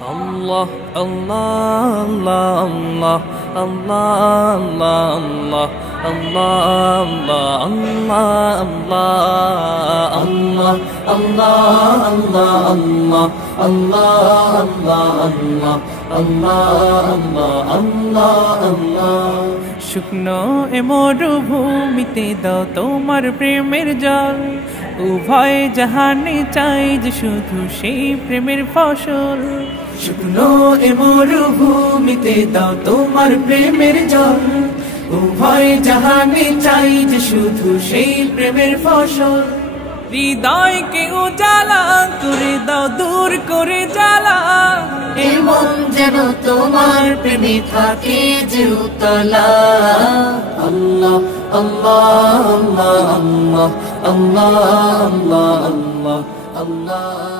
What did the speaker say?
Allah, Allah, Allah, Allah, Allah, Allah, Allah, Allah, Allah, Allah, Allah, Allah, Allah, Allah, Allah. শুকনো এ মরুভূমিতে দাও তোমার প্রেমের জল, উভয় জাহানে চাই যে শুধু সেই প্রেমের ফসল। শুকনো এ মরুভূমিতে দাও তোমার প্রেমের জল, উভয় জাহানে চাই যে শুধু সেই প্রেমের ফসল। হৃদয়কে উজালা করে দাও, দূর করে জ্বালা, এমন যেন তোমার প্রেমে থাকে যে উতলা। আল্লাহ, আল্লাহ, আল্লাহ, আল্লাহ, আল্লাহ, আল্লাহ, আল্লাহ, আল্লাহ।